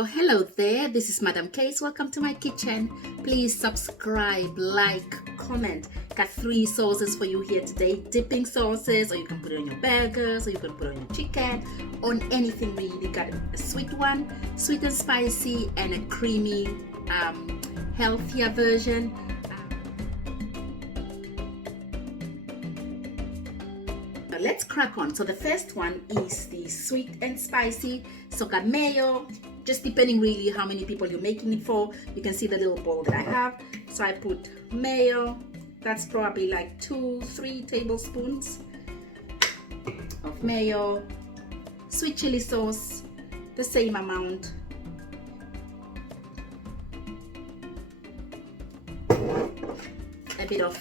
Oh, hello there. This is Madam Case. Welcome to my kitchen. Please subscribe, like, comment. Got 3 sauces for you here today. Dipping sauces, or you can put it on your burgers, or you can put it on your chicken, on anything really. Got a sweet one, sweet and spicy, and a creamy, healthier version. Let's crack on. So the first one is the sweet and spicy. So got mayo, just depending really how many people you're making it for. You can see the little bowl that I have. So I put mayo. That's probably like 2-3 tablespoons of mayo. Sweet chili sauce, the same amount. A bit of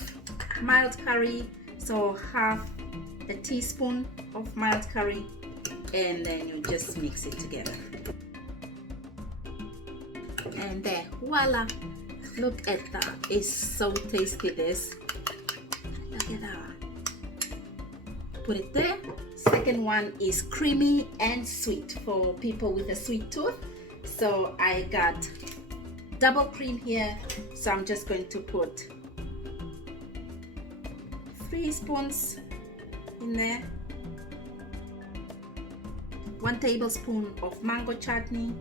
mild curry, so half a teaspoon of mild curry, and then you just mix it together. And there, voila! Look at that, it's so tasty. This, look at that. Put it there. Second one is creamy and sweet for people with a sweet tooth. So I got double cream here, so I'm just going to put 3 spoons in there. 1 tablespoon of mango chutney,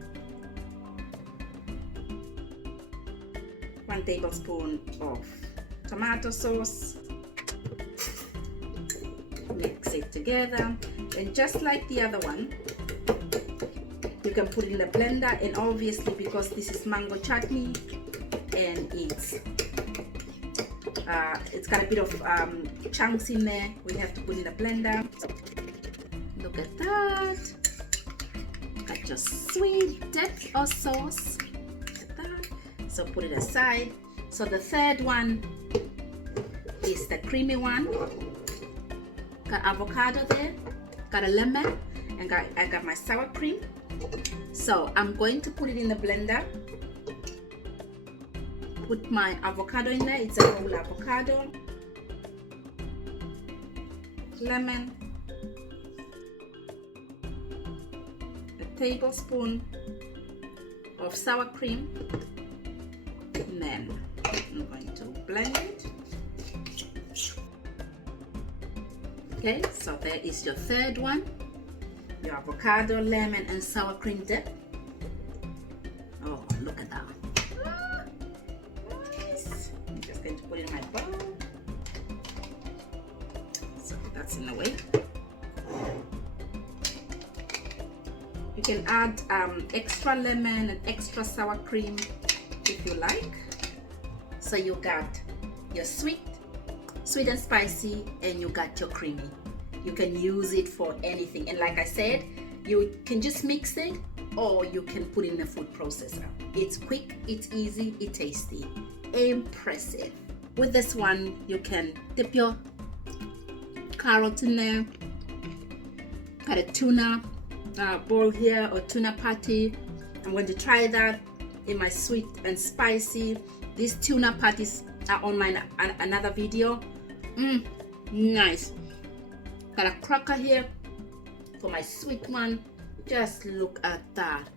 1 tablespoon of tomato sauce. Mix it together, and just like the other one, you can put it in the blender. And obviously, because this is mango chutney and it's got a bit of chunks in there, we have to put in the blender. Look at that. Got your sweet dip or sauce. Look at that. So put it aside. So the third one is the creamy one. Got avocado there, got a lemon, and I got my sour cream. So I'm going to put it in the blender. Put my avocado in there. It's a whole avocado, lemon, a tablespoon of sour cream, and then I'm going to blend it. Okay, so there is your third one, your avocado, lemon, and sour cream dip. Oh, look at that. Nice. I'm just going to put it in my bowl. So that's in the way. You can add extra lemon and extra sour cream if you like. So you got your sweet and spicy, and you got your creamy. You can use it for anything, and like I said, you can just mix it, or you can put it in a food processor. It's quick, it's easy, it's tasty, impressive. With this one, you can dip your carrot in there. Got a tuna bowl here, or tuna patty. I'm going to try that in my sweet and spicy. These tuna patties are on my another video. Nice. Got a cracker here for my sweet one. Just look at that.